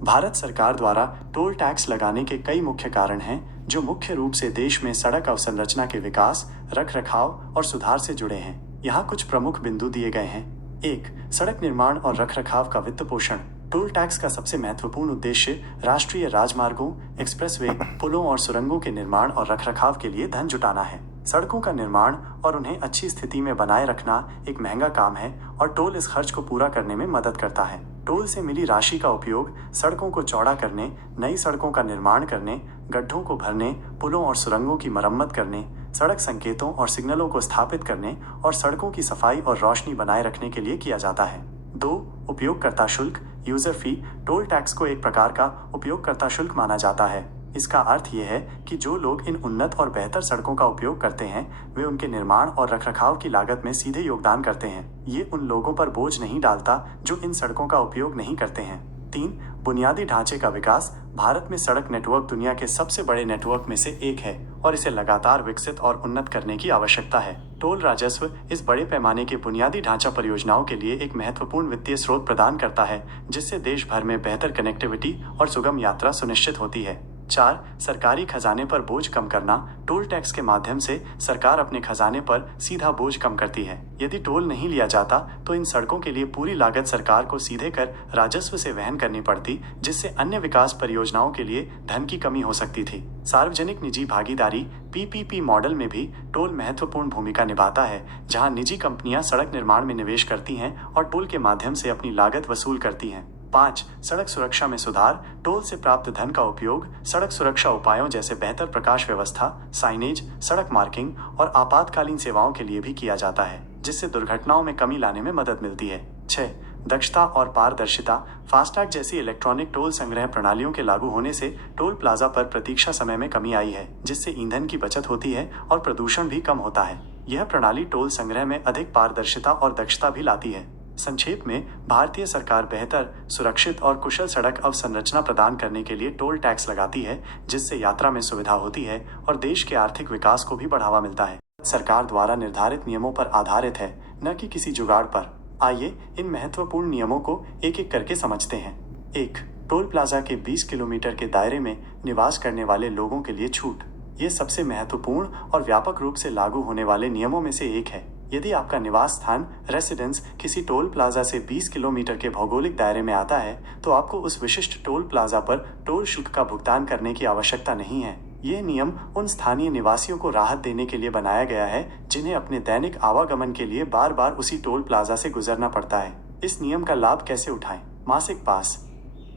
भारत सरकार द्वारा toll tax लगाने के कई मुख्य कारण हैं जो मुख्य रूप से देश में सड़क अवसंरचना के विकास, रखरखाव और सुधार से जुड़े हैं। यहाँ कुछ प्रमुख बिंदु दिए गए हैं। 1. सड़क निर्माण और रखरखाव का वित्त पोषण। टोल टैक्स का सबसे महत्वपूर्ण उद्देश्य राष्ट्रीय राजमार्गों, एक्सप्रेसवे, पुलों और सुरंगों के निर्माण और रखरखाव के लिए धन जुटाना है। सड़कों का निर्माण और उन्हें अच्छी स्थिति में बनाए रखना एक महंगा काम है और टोल इस खर्च को पूरा करने में मदद करता है। टोल से मिली राशि का उपयोग सड़कों को चौड़ा करने, नई सड़कों का निर्माण करने, गड्ढों को भरने, पुलों और सुरंगों की मरम्मत करने, सड़क संकेतों और सिग्नलों को स्थापित करने और सड़कों की सफाई और रोशनी बनाए रखने के लिए किया जाता है। 2. उपयोगकर्ता शुल्क, यूजर फी। टोल टैक्स को एक प्रकार का उपयोगकर्ता शुल्क माना जाता है। इसका अर्थ यह है कि जो लोग इन उन्नत और बेहतर सड़कों का उपयोग करते हैं वे उनके निर्माण और रखरखाव की लागत में सीधे योगदान करते हैं। ये उन लोगों पर बोझ नहीं डालता जो इन सड़कों का उपयोग नहीं करते हैं। 3. बुनियादी ढांचे का विकास। भारत में सड़क नेटवर्क दुनिया के सबसे बड़े नेटवर्क में से एक है और इसे लगातार विकसित और उन्नत करने की आवश्यकता है। टोल राजस्व इस बड़े पैमाने के बुनियादी ढांचा परियोजनाओं के लिए एक महत्वपूर्ण वित्तीय स्रोत प्रदान करता है जिससे देश भर में बेहतर कनेक्टिविटी और सुगम यात्रा सुनिश्चित होती है। 4. सरकारी खजाने पर बोझ कम करना। टोल टैक्स के माध्यम से सरकार अपने खजाने पर सीधा बोझ कम करती है। यदि टोल नहीं लिया जाता तो इन सड़कों के लिए पूरी लागत सरकार को सीधे कर राजस्व से वहन करनी पड़ती, जिससे अन्य विकास परियोजनाओं के लिए धन की कमी हो सकती थी। सार्वजनिक निजी भागीदारी PPP मॉडल में भी टोल महत्वपूर्ण भूमिका निभाता है, जहां निजी कंपनियां सड़क निर्माण में निवेश करती हैं और टोल के माध्यम से अपनी लागत वसूल करती हैं। 5. सड़क सुरक्षा में सुधार। टोल से प्राप्त धन का उपयोग सड़क सुरक्षा उपायों जैसे बेहतर प्रकाश व्यवस्था, साइनेज, सड़क मार्किंग और आपातकालीन सेवाओं के लिए भी किया जाता है, जिससे दुर्घटनाओं में कमी लाने में मदद मिलती है। 6. दक्षता और पारदर्शिता। फास्टैग जैसी इलेक्ट्रॉनिक टोल संग्रह प्रणालियों के लागू होने से टोल प्लाजा पर प्रतीक्षा समय में कमी आई है, जिससे ईंधन की बचत होती है और प्रदूषण भी कम होता है। यह प्रणाली टोल संग्रह में अधिक पारदर्शिता और दक्षता भी लाती है। संक्षेप में, भारतीय सरकार बेहतर, सुरक्षित और कुशल सड़क अवसंरचना प्रदान करने के लिए टोल टैक्स लगाती है, जिससे यात्रा में सुविधा होती है और देश के आर्थिक विकास को भी बढ़ावा मिलता है। सरकार द्वारा निर्धारित नियमों पर आधारित है, न कि किसी जुगाड़ पर। आइए इन महत्वपूर्ण नियमों को एक एक करके समझते हैं। 1. टोल प्लाजा के 20 किलोमीटर के दायरे में निवास करने वाले लोगों के लिए छूट। ये सबसे महत्वपूर्ण और व्यापक रूप से लागू होने वाले नियमों में से एक है। यदि आपका निवास स्थान रेसिडेंस किसी टोल प्लाजा से 20 किलोमीटर के भौगोलिक दायरे में आता है तो आपको उस विशिष्ट टोल प्लाजा पर टोल शुल्क का भुगतान करने की आवश्यकता नहीं है। ये नियम उन स्थानीय निवासियों को राहत देने के लिए बनाया गया है जिन्हें अपने दैनिक आवागमन के लिए बार बार उसी टोल प्लाजा से गुजरना पड़ता है। इस नियम का लाभ कैसे उठाएं? मासिक पास,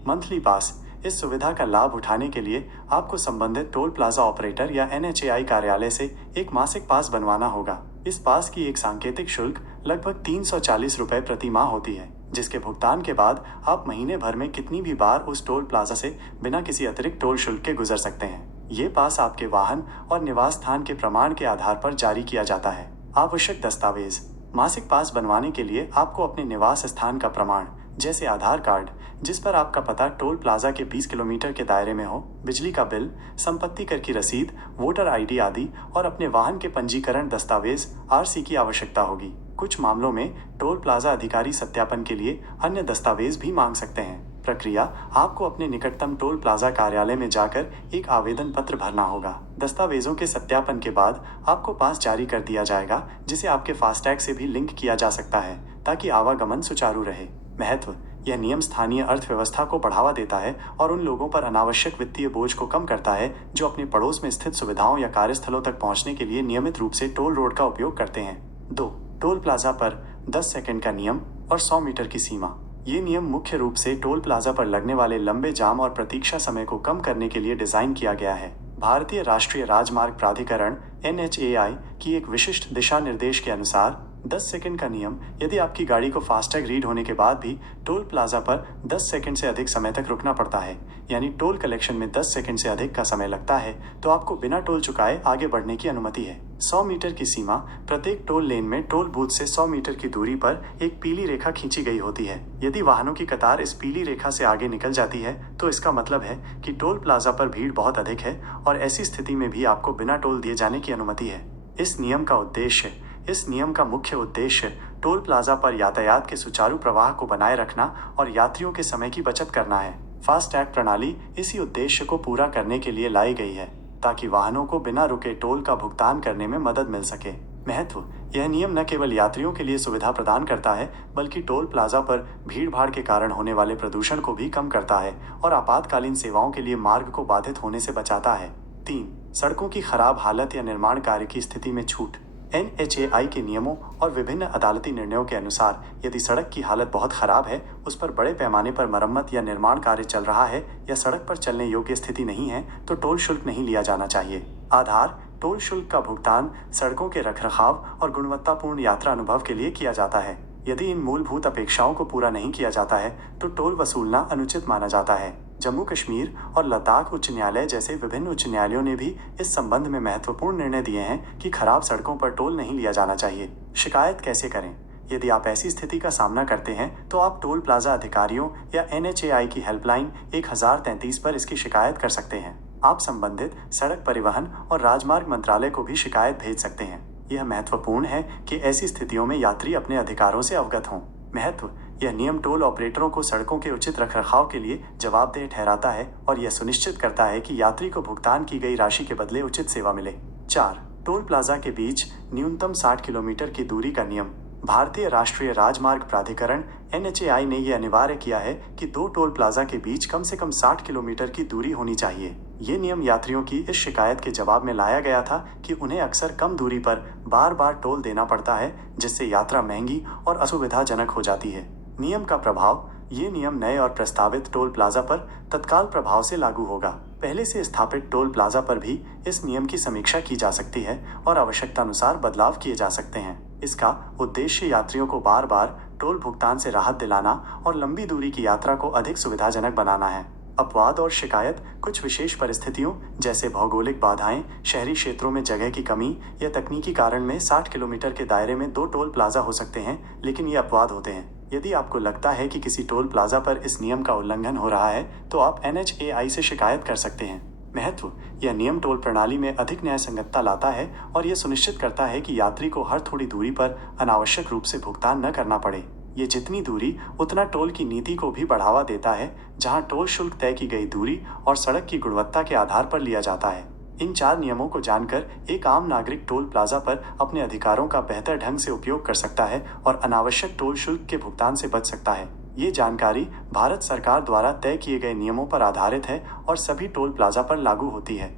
मंथली पास। इस सुविधा का लाभ उठाने के लिए आपको संबंधित टोल प्लाजा ऑपरेटर या NHAI कार्यालय से एक मासिक पास बनवाना होगा। इस पास की एक सांकेतिक शुल्क लगभग 340 रुपए प्रति माह होती है, जिसके भुगतान के बाद आप महीने भर में कितनी भी बार उस टोल प्लाजा से बिना किसी अतिरिक्त टोल शुल्क के गुजर सकते हैं। ये पास आपके वाहन और निवास स्थान के प्रमाण के आधार पर जारी किया जाता है। आवश्यक दस्तावेज। मासिक पास बनवाने के लिए आपको अपने निवास स्थान का प्रमाण जैसे आधार कार्ड, जिस पर आपका पता टोल प्लाजा के 20 किलोमीटर के दायरे में हो, बिजली का बिल, संपत्ति कर की रसीद, वोटर ID आदि और अपने वाहन के पंजीकरण दस्तावेज RC की आवश्यकता होगी। कुछ मामलों में टोल प्लाजा अधिकारी सत्यापन के लिए अन्य दस्तावेज भी मांग सकते हैं। प्रक्रिया: आपको अपने निकटतम टोल प्लाजा कार्यालय में जाकर एक आवेदन पत्र भरना होगा। दस्तावेजों के सत्यापन के बाद आपको पास जारी कर दिया जाएगा, जिसे आपके फास्टैग से भी लिंक किया जा सकता है ताकि आवागमन सुचारू रहे। महत्व: यह नियम स्थानीय अर्थव्यवस्था को बढ़ावा देता है और उन लोगों पर अनावश्यक वित्तीय बोझ को कम करता है जो अपने पड़ोस में स्थित सुविधाओं या कार्यस्थलों तक पहुंचने के लिए नियमित रूप से टोल रोड का उपयोग करते हैं। 2. टोल प्लाजा पर 10 सेकंड का नियम और 100 मीटर की सीमा। ये नियम मुख्य रूप से टोल प्लाजा पर लगने वाले लंबे जाम और प्रतीक्षा समय को कम करने के लिए डिजाइन किया गया है। भारतीय राष्ट्रीय राजमार्ग प्राधिकरण NHAI की एक विशिष्ट दिशा निर्देश के अनुसार 10 सेकंड का नियम: यदि आपकी गाड़ी को फास्टैग रीड होने के बाद भी टोल प्लाजा पर 10 सेकंड से अधिक समय तक रुकना पड़ता है, यानी टोल कलेक्शन में 10 सेकंड से अधिक का समय लगता है, तो आपको बिना टोल चुकाए आगे बढ़ने की अनुमति है। 100 मीटर की सीमा: प्रत्येक टोल लेन में टोल बूथ से 100 मीटर की दूरी पर एक पीली रेखा खींची गई होती है। यदि वाहनों की कतार इस पीली रेखा से आगे निकल जाती है तो इसका मतलब है कि टोल प्लाजा पर भीड़ बहुत अधिक है और ऐसी स्थिति में भी आपको बिना टोल दिए जाने की अनुमति है। इस नियम का मुख्य उद्देश्य टोल प्लाजा पर यातायात के सुचारू प्रवाह को बनाए रखना और यात्रियों के समय की बचत करना है। फास्टैग प्रणाली इसी उद्देश्य को पूरा करने के लिए लाई गई है, ताकि वाहनों को बिना रुके टोल का भुगतान करने में मदद मिल सके। महत्व: यह नियम न केवल यात्रियों के लिए सुविधा प्रदान करता है, बल्कि टोल प्लाजा पर भीड़-भाड़ के कारण होने वाले प्रदूषण को भी कम करता है और आपातकालीन सेवाओं के लिए मार्ग को बाधित होने से बचाता है। 3. सड़कों की खराब हालत या निर्माण कार्य की स्थिति में छूट। NHAI के नियमों और विभिन्न अदालती निर्णयों के अनुसार यदि सड़क की हालत बहुत खराब है, उस पर बड़े पैमाने पर मरम्मत या निर्माण कार्य चल रहा है या सड़क पर चलने योग्य स्थिति नहीं है, तो टोल शुल्क नहीं लिया जाना चाहिए। आधार: टोल शुल्क का भुगतान सड़कों के रखरखाव और गुणवत्तापूर्ण यात्रा अनुभव के लिए किया जाता है। यदि इन मूलभूत अपेक्षाओं को पूरा नहीं किया जाता है, तो टोल वसूलना अनुचित माना जाता है। जम्मू कश्मीर और लद्दाख उच्च न्यायालय जैसे विभिन्न उच्च न्यायालयों ने भी इस संबंध में महत्वपूर्ण निर्णय दिए हैं कि खराब सड़कों पर टोल नहीं लिया जाना चाहिए। शिकायत कैसे करें? यदि आप ऐसी स्थिति का सामना करते हैं, तो आप टोल प्लाजा अधिकारियों या NHAI की हेल्पलाइन 1033 पर इसकी शिकायत कर सकते हैं। आप संबंधित सड़क परिवहन और राजमार्ग मंत्रालय को भी शिकायत भेज सकते हैं। यह महत्वपूर्ण है कि ऐसी स्थितियों में यात्री अपने अधिकारों से अवगत हों। महत्व: यह नियम टोल ऑपरेटरों को सड़कों के उचित रखरखाव के लिए जवाबदेह ठहराता है और यह सुनिश्चित करता है कि यात्री को भुगतान की गई राशि के बदले उचित सेवा मिले। 4. टोल प्लाजा के बीच न्यूनतम 60 किलोमीटर की दूरी का नियम। भारतीय राष्ट्रीय राजमार्ग प्राधिकरण NHAI ने यह अनिवार्य किया है कि दो टोल प्लाजा के बीच कम से कम 60 किलोमीटर की दूरी होनी चाहिए। ये नियम यात्रियों की इस शिकायत के जवाब में लाया गया था कि उन्हें अक्सर कम दूरी पर बार बार टोल देना पड़ता है, जिससे यात्रा महंगी और असुविधाजनक हो जाती है। नियम का प्रभाव: ये नियम नए और प्रस्तावित टोल प्लाजा पर तत्काल प्रभाव से लागू होगा। पहले से स्थापित टोल प्लाजा पर भी इस नियम की समीक्षा की जा सकती है और आवश्यकतानुसार बदलाव किए जा सकते हैं। इसका उद्देश्य यात्रियों को बार बार टोल भुगतान से राहत दिलाना और लंबी दूरी की यात्रा को अधिक सुविधाजनक बनाना है। अपवाद और शिकायत: कुछ विशेष परिस्थितियों जैसे भौगोलिक बाधाएं, शहरी क्षेत्रों में जगह की कमी या तकनीकी कारण में 60 किलोमीटर के दायरे में दो टोल प्लाजा हो सकते हैं, लेकिन ये अपवाद होते हैं। यदि आपको लगता है कि किसी टोल प्लाजा पर इस नियम का उल्लंघन हो रहा है, तो आप NHAI से शिकायत कर सकते हैं। महत्व: यह नियम टोल प्रणाली में अधिक न्यायसंगतता लाता है और यह सुनिश्चित करता है कि यात्री को हर थोड़ी दूरी पर अनावश्यक रूप से भुगतान न करना पड़े। ये जितनी दूरी उतना टोल की नीति को भी बढ़ावा देता है, जहां टोल शुल्क तय की गई दूरी और सड़क की गुणवत्ता के आधार पर लिया जाता है। इन 4 नियमों को जानकर एक आम नागरिक टोल प्लाजा पर अपने अधिकारों का बेहतर ढंग से उपयोग कर सकता है और अनावश्यक टोल शुल्क के भुगतान से बच सकता है। ये जानकारी भारत सरकार द्वारा तय किए गए नियमों पर आधारित है और सभी टोल प्लाजा पर लागू होती है।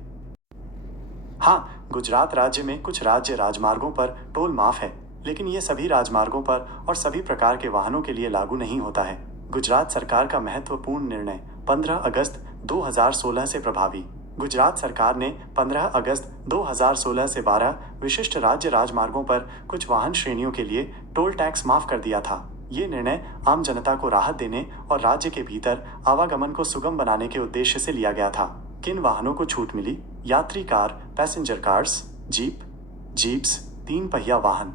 हाँ, गुजरात राज्य में कुछ राज्य राजमार्गों पर टोल माफ है, लेकिन ये सभी राजमार्गों पर और सभी प्रकार के वाहनों के लिए लागू नहीं होता है। गुजरात सरकार का महत्वपूर्ण निर्णय 15 अगस्त 2016 से प्रभावी। गुजरात सरकार ने 15 अगस्त 2016 से 12 विशिष्ट राज्य राजमार्गों पर कुछ वाहन श्रेणियों के लिए टोल टैक्स माफ कर दिया था। ये निर्णय आम जनता को राहत देने और राज्य के भीतर आवागमन को सुगम बनाने के उद्देश्य से लिया गया था। किन वाहनों को छूट मिली? यात्री कार, पैसेंजर कार्स, जीप्स, 3 पहिया वाहन,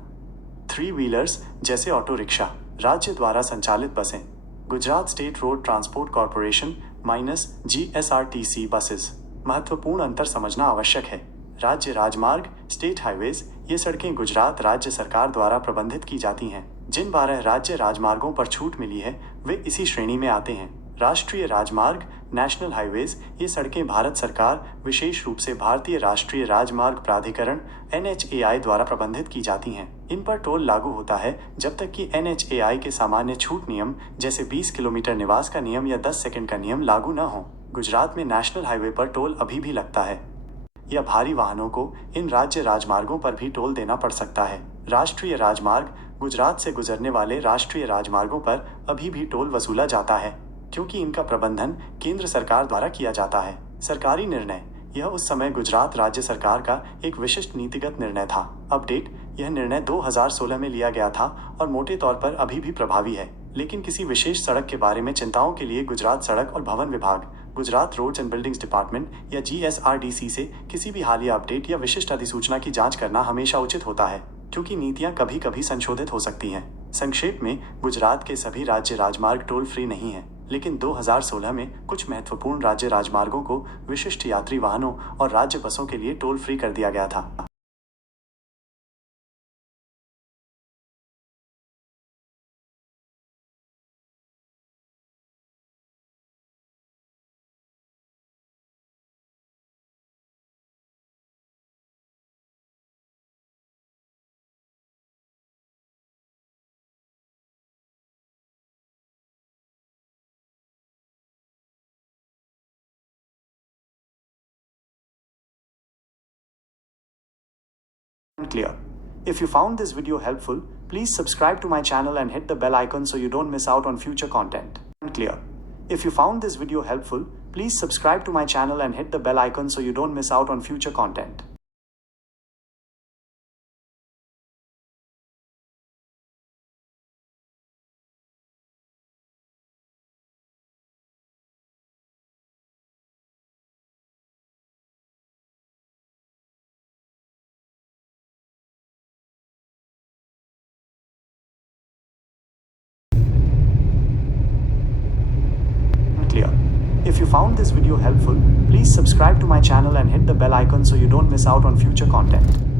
3 व्हीलर्स जैसे ऑटो रिक्शा, राज्य द्वारा संचालित बसें, Gujarat state road transport corporation -GSRTC buses. महत्वपूर्ण अंतर समझना आवश्यक है। राज्य राजमार्ग, स्टेट हाईवेज, ये सड़कें गुजरात राज्य सरकार द्वारा प्रबंधित की जाती हैं। जिन 12 राज्य राजमार्गों पर छूट मिली है, वे इसी श्रेणी में आते हैं। राष्ट्रीय राजमार्ग, नेशनल हाईवेज, ये सड़कें भारत सरकार, विशेष रूप से भारतीय राष्ट्रीय राजमार्ग प्राधिकरण NHAI द्वारा प्रबंधित की जाती हैं। इन पर टोल लागू होता है जब तक कि NHAI के सामान्य छूट नियम जैसे 20 किलोमीटर निवास का नियम या 10 सेकंड का नियम लागू न हो। गुजरात में नेशनल हाईवे पर टोल अभी भी लगता है या भारी वाहनों को इन राज्य राजमार्गों पर भी टोल देना पड़ सकता है। राष्ट्रीय राजमार्ग, गुजरात से गुजरने वाले राष्ट्रीय राजमार्गों पर अभी भी टोल वसूला जाता है, क्योंकि इनका प्रबंधन केंद्र सरकार द्वारा किया जाता है। सरकारी निर्णय: यह उस समय गुजरात राज्य सरकार का एक विशिष्ट नीतिगत निर्णय था। अपडेट: यह निर्णय 2016 में लिया गया था और मोटे तौर पर अभी भी प्रभावी है, लेकिन किसी विशेष सड़क के बारे में चिंताओं के लिए गुजरात सड़क और भवन विभाग, Gujarat roads and buildings department या GSRDC से किसी भी हालिया अपडेट या विशिष्ट अधिसूचना की जांच करना हमेशा उचित होता है, क्योंकि नीतियां कभी कभी संशोधित हो सकती हैं। संक्षेप में, गुजरात के सभी राज्य राजमार्ग टोल फ्री नहीं हैं, लेकिन 2016 में कुछ महत्वपूर्ण राज्य राजमार्गों को विशिष्ट यात्री वाहनों और राज्य बसों के लिए टोल फ्री कर दिया गया था। Clear. If you found this video helpful, please subscribe to my channel and hit the bell icon so you don't miss out on future content. Clear. If you found this video helpful, please subscribe to my channel and hit the bell icon so you don't miss out on future content. Clear. If you found this video helpful, please subscribe to my channel and hit the bell icon so you don't miss out on future content.